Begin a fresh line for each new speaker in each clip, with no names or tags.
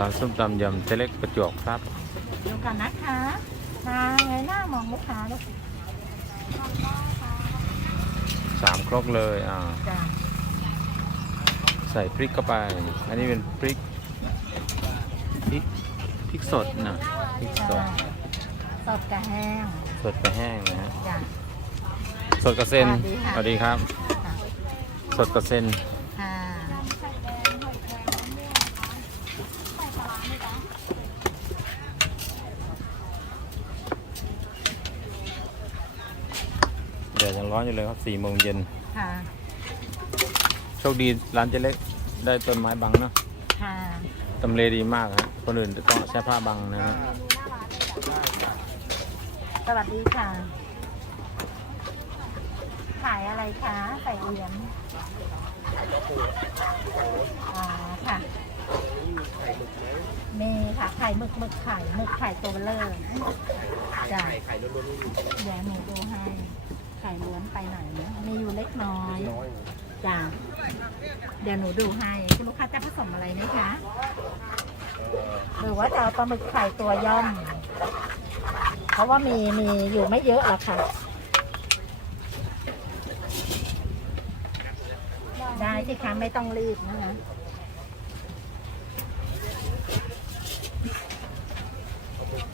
ร้านส้มตำยำเจ๊เล็กประจวบครับ
เดี๋ยวกันนะคะมาเงยหน้ามองลูกค้าลูก
สามครกเลยอ่า
จ้า
ใส่พริกเข้าไป อันนี้เป็นพริกพริกพริกสดนะพริกส
จ้า
ด
สดกับแห้ง
สดกับแห้งนะฮะ
จ้า
สดกับเส้น
สวัสดีค่ะ
สวัสดีครับ
ค่ะ
สดกับเส้น
ค่ะ
เดี๋ยวยัง ร้อนอยู่เลยครับสี่โมงเย็น
ค่ะ
โชคดีร้านเจ๊เล็กได้ต้นไม้บังเนาะ
ค่ะ
ตำเลดีมากฮะคนอื่นต้องใช้ผ้าบังนะฮะ
สวัสดีค่ะ ขายอะไรคะใส่เหรียญอ่าค่ะมีค่ะ ไข่หมึกหมึกไข่หมึกไข่ตัวเบลอจ้ะเดี๋ยวหนูดูให้ ไข่ล้วนไปไหนนะมีอยู่เล็กน้อยจ้ะเดี๋ยวหนูดูให้ คุณลูกค้าจะผสมอะไรไหมคะ หรือว่าจะเอาปลาหมึกไข่ตัวย่อม เพราะว่ามีมีอยู่ไม่เยอะหรอกค่ะ ได้สิคะไม่ต้องรีบนะคะ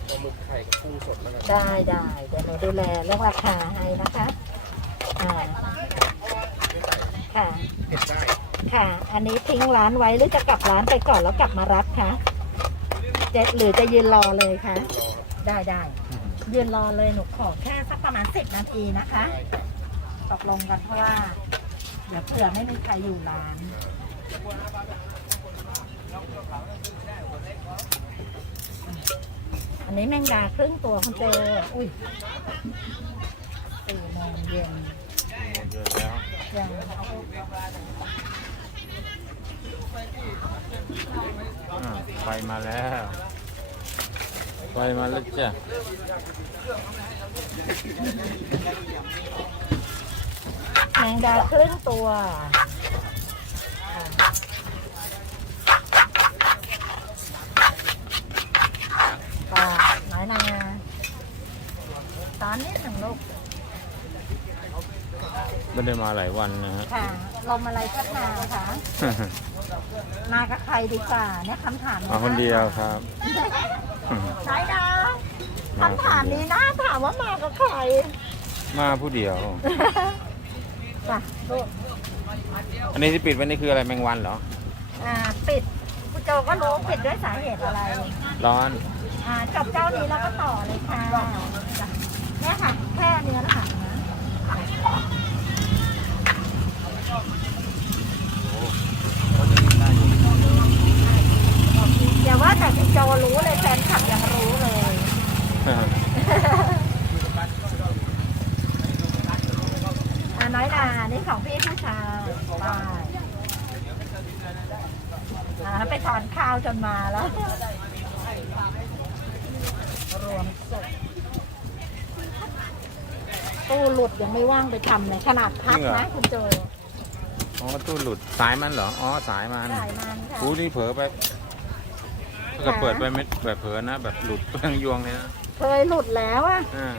ปลา หมึกไข่กับกุ้งสดแล้วกัน
ได้ได้เดี๋ยวหนูดูแลเรื่องราคาให้นะคะอ่าค่ะ
เผ็ดได้
ค่ะ อันนี้ทิ้งร้านไว้หรือจะกลับร้านไปก่อนแล้วกลับมารับคะจะหรือจะยืนรอเลยคะ
รอครับ
ได้ได้ยืนรอเลยหนูขอแค่สักประมาณสิบนาทีนะคะ
ได้ครับ
ตกลงกันเพราะว่า เดี๋ยวเผื่อไม่มีใครอยู่ร้าน อันนี้แมงดาครึ่งตัวคุณเจออุ้ยสี่โมงเย็น
เยอะแล้ว
ยัง
อ่าไฟมาแล้วไฟมาแล้วจ้ะ
แมงดาครึ่งตัวอ่าน้อยนาต อนนี้หนึ่งลูก
ไม่ได้มาหลายวันนะฮะ
ค่ะลมอะไรก็มาค่ะ มากับใครดีกว่าเนี่ยคำถาม
มาคนเดียวครับ
สายดาวคำถามนี้นะถามว่ามากับใคร
มาผู้เดียว
จ้ะลูก
อันนี้ที่ปิดไว้นี่คืออะไรแมงวันเหรอ
อ่าปิดคุณโจก็รู้ปิดด้วยสาเหตุอะไร
ร้อน
อ่าจบเจ้านี้แล้วก็ต่อเลยค่ะจ้ะเนี่ยค่ะ แค่เนื้อแล้วค่ะนะอย่าว่าแต่คุณโจรู้เลยแฟนคลับยังรู้เลย อ่าน้อยนานี่ของพี่ผู้ชายไปอ่าไปถอนข้าวจนมาแล้ว รวมศพ ตู้หลุดยังไม่ว่างไปทำเลยขนาดพับ
จริงเหรอ
นะคุณโจ
อ๋อตู้หลุดสายมันเหรอ อ๋อสายมัน
สายมันค่ะ
กูนี่เผลอไปถ้าเกิดเปิดไปไม่แบบเผลอนะ แบบหลุดเปลืองยวงเลยนะ
เคยหลุดแล้วอะ
อ่า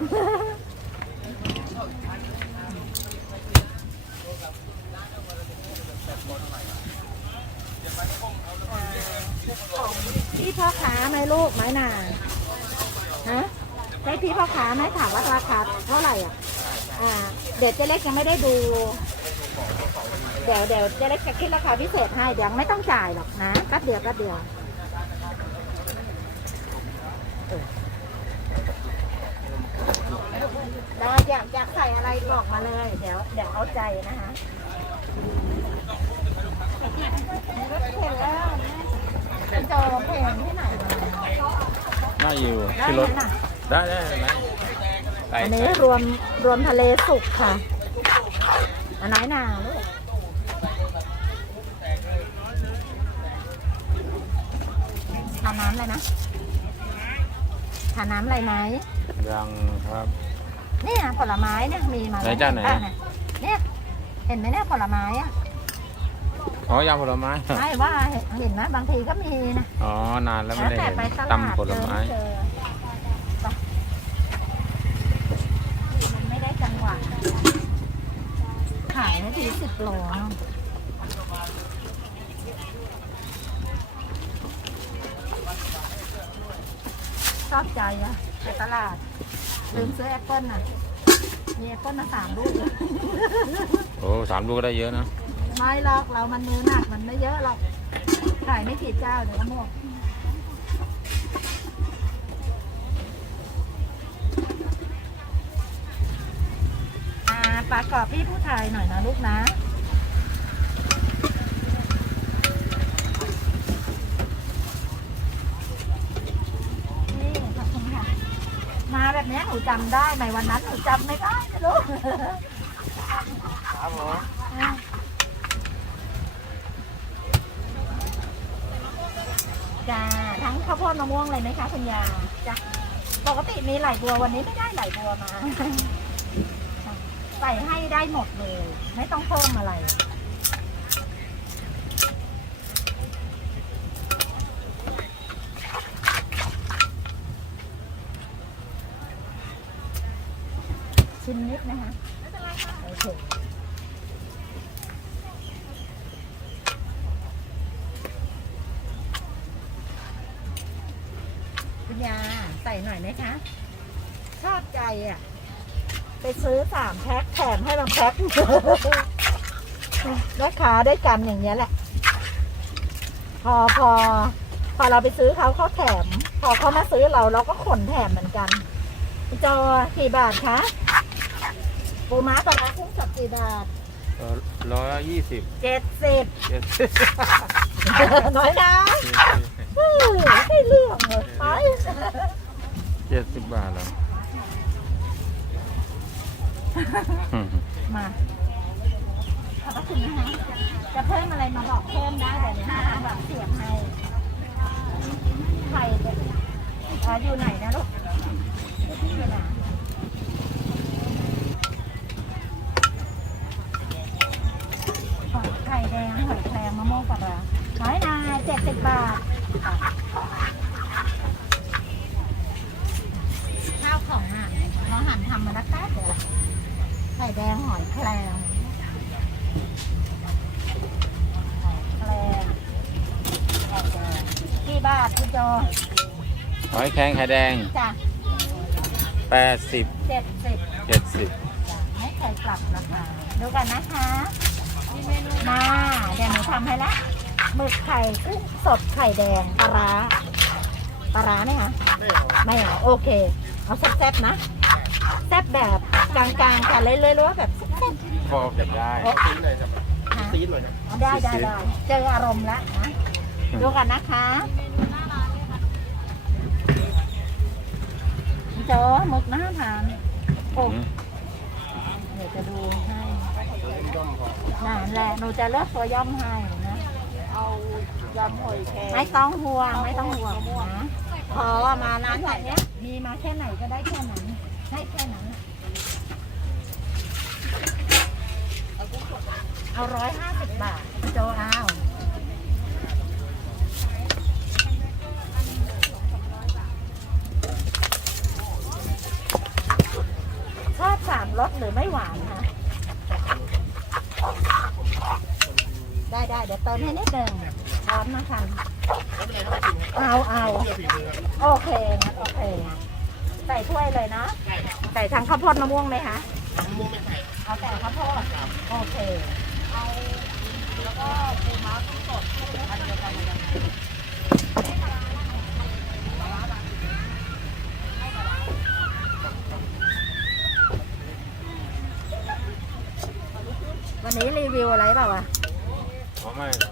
พี่พ่อค้าไหมลูกไหมน่าฮะใช่พี่พ่อค้าไหมถามว่าราคาเท่าไหร่อะ อ่าเดี๋ยวเจ๊เล็กยังไม่ได้ดู เดี๋ยวเดี๋ยวเจ๊เล็กจะคิดราคาพิเศษให้เดี๋ยวไม่ต้องจ่ายหรอกนะแป๊บเดียวแป๊บเดียวได้อยากอยากใส่อะไรบอกมาเลย เดี๋ยวเดี๋ยวเอาใจนะคะเห็นแล้วนะจอเพลงที่ไหนมา
น่าอยู่
ได้
ที่
ไห
ร
ม
ถ
น่ะ
ได้ได้ไหม ไก่
อันนี้
ไก่
รวมรวมทะเลสุกค่ะอันไหนหนาลูกทานน้ำอะไรนะทานน้ำอะไรไหม
ยังครับ
เนี่ยผลไม้เนี่ยมีมา
ไหนจ้ะไหน
อ่เนี่ยเห็นไหมเนี่ยผลไม้อะ
อ๋อยำผลไม้เหรอ
ไม่ว่าเห็นนะบางทีก็มีนะ
อ๋อ นานแล้วไม่
แล้ว
ได้
แต่
เห็น
ไปตลาด
ตำผลไม้
เจอไปมันไม่ได้จังหวะขายนาทีสิบโลชอบใจอะไปตลาด ลืมซื้อแอปเปิ้ลน่ะ มีแอปเปิ้ลมาสามลูกเลย
โอ้สามลูกก็ได้เยอะนะ
ไม่หรอกเรามันมือหนักมันไม่เยอะหรอกขายไม่กี่เจ้าเดี๋ยวก็หมด ปลากรอบพี่ผู้ไทยหน่อยนะลูกนะ นี่ขอบคุณค่ะ มาแบบเนี้ยหนูจำได้ไหมวันนั้นหนูจำไม่ได้นะลูก
ครับผม
จ้าทั้งข้าวโพดมะม่วงเลยไหมคะคุณยาจ้ะปกติมีไหลบัววันนี้ไม่ได้ไหลบัวมา ใส่ให้ได้หมดเลย ไม่ต้องเพิ่มอะไร ชิมนิดนะคะโอเคคุณยาใส่หน่อยไหมคะ ชอบใจอะ ไปซื้อสามแพ็คแถมให้บางแพ็คแม่ค้าได้กันอย่างเงี้ยแหละ พอพอ พอเราไปซื้อเขาเขาแถม พอเขามาซื้อเราเราก็ขนแถมเหมือนกันจอกี่บาทคะปูม้าปลาร้ากุ้งสับกี่บาท
ร้อยยี่สิบ
เจ็ดสิบ
เจ็ดสิบ
น้อยนะอื้อให้เรื่องเลยไป
เจ็ดสิบบาทแล้ว อืม
มาขอบพระคุณนะคะจะเพิ่มอะไรมาบอกเพิ่มได้แต่ถ้าแบบเสียบให้ไข่เด็ดอ๋ออยู่ไหนนะลูกอยู่ไหนหอยไข่แดงหอยแครงมะม่วงปลาร้าหอยนายเจ็ดสิบบาท ข้าวของอะเราหั่นทำมาแล้วแป๊บเดียวไข่แดงหอยแครงหอยแครงหอยแดงกี่บาทคุณโจ
หอยแครงไข่แดง
จ้ะ
แปดสิบ
เจ็ดสิบ
เจ็ดสิบ
จ้ะให้ใครปรับราคาดูกันนะคะมาเดี๋ยวหนูทำให้ละหมึกไข่กุ้งสดไข่แดงปลาร้าปลาร้าไหมคะ
ไม่เอา
ไม่เอาโอเค เอาแซ่บๆนะ แซ่บแบบกลางๆค่ะเลยๆหรือว่าแบบแซ่บ
พอจะได้
ซีดหน่อยครับ
ๆค่ะ
ซีดหน่อยนะ
เอาได้ได้ได้เจออารมณ์แล้วนะ ดูกันนะคะโจหมึกน่าทานโอ้
อืม
เดี๋ยวจะดูให้
ย่อมพอ
นั่นแหละหนูจะเลือกตัวย่อมให้นะ
เอายำหอยแครง
ไม่ต้องห่วงไม่ต้องห่วงนะพอว่ามาร้านแบบเนี้ยมีมาแค่ไหนก็ได้แค่นั้นให้แค่นั้นเอาร้อยห้าสิบบาทโจเอาชอบสาม รสหรือไม่หวานคะได้ได้เดี๋ยวเติมให้นิดหนึ่งพร้อมนะคะเอาเอาโอเคงั้นโอเคใส่ถ้วยเลยเนาะใส่ทั้งข้าวโพดมะม่วงไหมคะ
มะม่วงไม่ใส่
เอาแต่ข้าวโพดโอเคเอาแล้วก็ปูม้ากุ้งสดอันเดียวกันเลย วันนี้รีวิวอะไรเปล่าวะ
อ๋อไม่เหรอ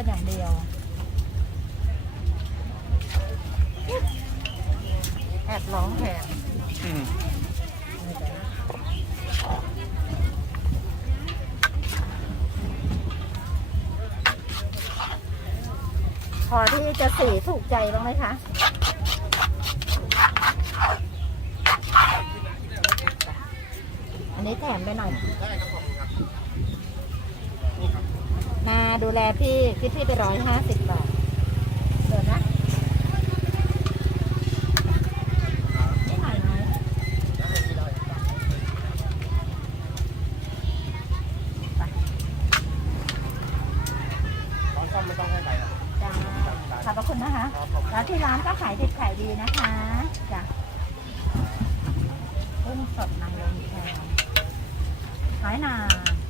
ดอย่างเดียว แอบร้องแถม
อืม
พอที่จะสีถูกใจบ้างไหมคะอันนี้แถมไปหน่อย
ได้ครับผมครับ
มาดูแลพี่คิดพี่ไปร้อยห้าสิบบาทเดี๋ยวนะนี่หน่อยไหม
ได้อนซ่อมไม่ต้องให้ใบหรอก
จ้าขอบพระคุณนะคะ
ครับผม
แล้วที่ร้านก็ขายดิบขายดีนะคะจ้ะกุ้งสดนางรมแพงน้อยนา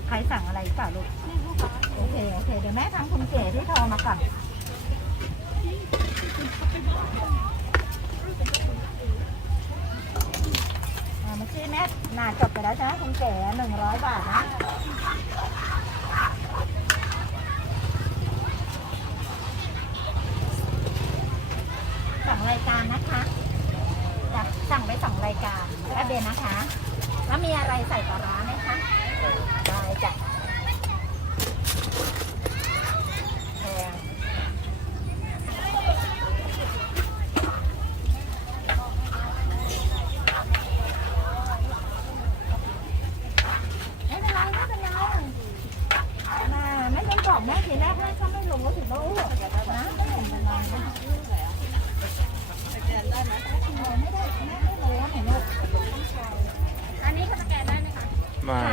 ใครสั่งอะไรเปล่าลูก โอเค โอเค เดี๋ยวแม่ทำคุณเก๋ที่โทรมาก่อน อ่าเมื่อกี้แม่นาจบไปแล้วใช่ไหมคุณเก๋หนึ่งร้อยบาทนะสองรายการนะคะจะสั่งไปสองรายการแอดเดนนะคะ แล้วมีอะไรใส่ปลาร้านไหมคะ ได้จ้ะ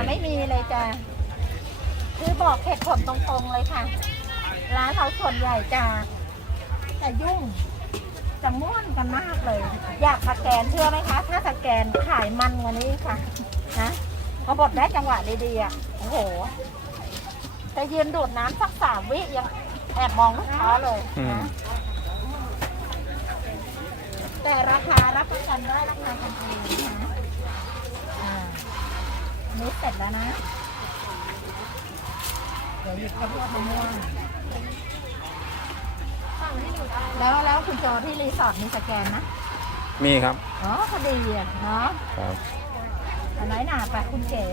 ไม่
ค่ะ
ไม่
มีเลยจ้ะคือบอกเหตุผลตรงๆเลยค่ะ ร้านเราส่วนใหญ่จะจะยุ่งจะม่วนกันมากเลย อยากสแกนเชื่อไหมคะ ถ้าสแกนขายมันกว่านี้ค่ะนะพอบดได้จังหวะดีๆอะโอ้โหจะยืนดูดน้ำสักสามวิยังแอบมองลูกค้าเลย
อืม
นะแต่ราคารับประกันได้ราคาทันทีนะอ่าอั นนี้เสร็จแล้วนะ เดี๋ยวหยิบข้าวโพดมะม่วงแล้วแล้วคุณโจที่รีสอร์ทมีสแกนนะ
มีครับ
อ๋อพอดีอะเนาะ
ครับ
อันไหนหนาไปคุณเก๋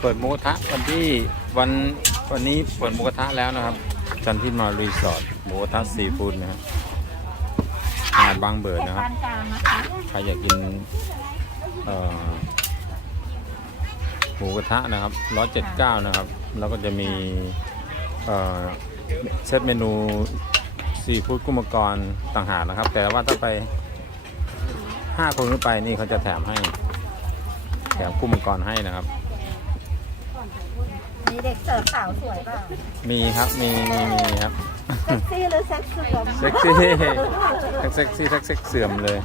เปิดหมูกระทะวันที่วันวันนี้เปิดหมูกระทะแล้วนะครับจันทิมารีสอร์ทหมูกระทะซีฟู้ดนะครับหาด บางเบิด
เผ็ด
นะครับ
ปานกลางนะคะ
ใครอยากกินเอ่อหมูกระทะนะครับ179นะครับ แล้วก็จะมีเอ่อเซตเมนูซีฟู้ดกุ้งมังกรต่างหากนะครับ แต่ว่าถ้าไป5คนขึ้นไปนี่เขาจะแถมให้ แถมกุ้งมังกรให้นะครับ
มีเด็กเสิร์ฟสาวสวยเปล่า
มีครับ มีมีมีครับ
เซ็กซี่หรือเซ็กซี่
เซ็กซี่เซ็กซี่เซ็กซี่เสื่อมเลย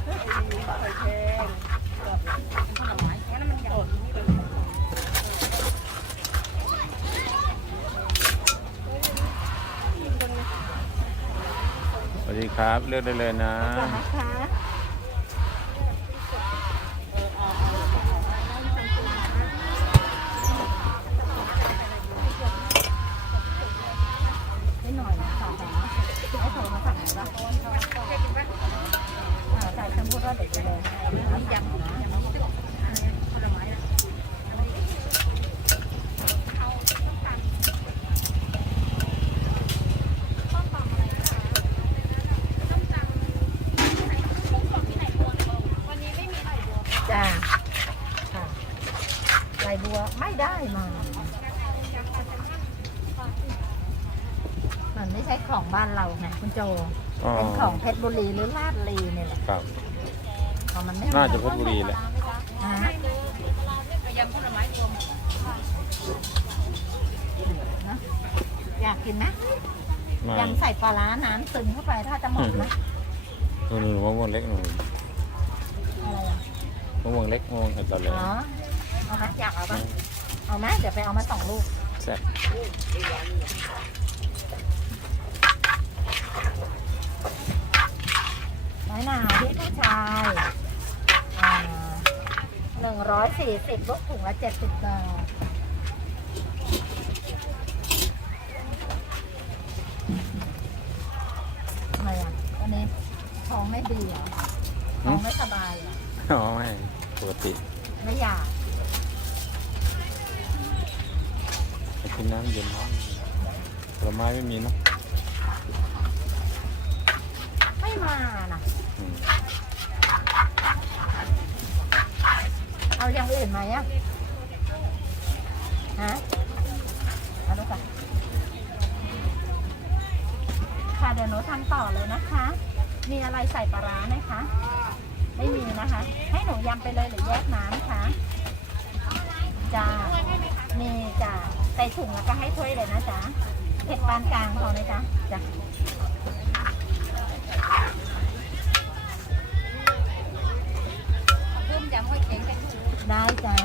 สวัสดีครับ เลือกได้เลยนะ
ก่อนนะคะนิดหน่อยสองสามให้โทรมาสั่งหน่อยปะอ่าจ่ายคำพูดว่าเด็กไปเลยน้ำยำนะจ้าค่ะไหลบัวไม่ได้มา มันไม่ใช่ของบ้านเราไง คุณโจ
อ๋อ
เป็นของเพชรบุรีหรือลาดลีเนี่ยแหละ
ครับ
ของมันไม่
น่าจะเพชรบุรีแหละ
อ่า
ยำผลไม้รวม
เนอะอยากกินไหม
ไม่
ยังใส่ปลาร้าน้ำซึมเข้าไปถ้าจะหมดนะ
นู่นนู่นมะม่วงเล็กนู่น
อะไรอะ
มะม่วงเล็กมะม่วงเห็ดตะเลย
อ๋อเอาไหมอยากเอาปะเอาไหมเดี๋ยวไปเอามาสองลูก
แซ่บ
น้อยหนาพี่ผู้ชายหนึ่งร้อยสี่สิบลูกถุงละเจ็ดสิบบาททำไมอะวันนี้ท้องไม่ดีเหรอท้องไม่สบายเหรอ
อ๋อไม่ปกติ
ไม่อยาก
กินน้ำเย็นผลไม้ไม่มีเนาะ
ค่ะเดี๋ยวหนูทำต่อเลยนะคะ มีอะไรใส่ปลาร้าไหมคะ ไม่มีนะคะ ให้หนูยำไปเลยหรือแยกน้ำคะจ้ามีจ้าใส่ถุงแล้วก็ให้ถ้วยเลยนะจ๊ะเผ็ดปานกลางพอไหมจ๊ะจ้ะ
เพิ่มยำห้เก๋งกัน
ได้จ้า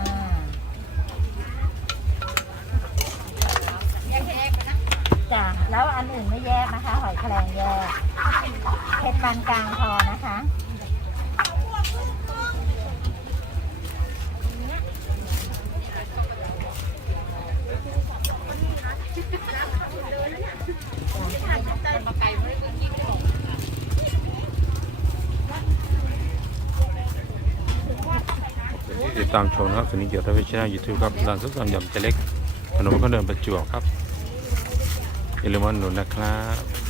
แยกแยกนะ
จ้ะแล้วอันอื่นไม่แยกนะคะ แครงแยกเผ็ดปานกลางพอนะคะ
ติดตามชมนะครับสุนิเกียรติวิชายูทูบครับร้านซุปตำยำเจเล็กขนมข้าวเดินประจวบครับอย่าลืมมาหนุนนะครับ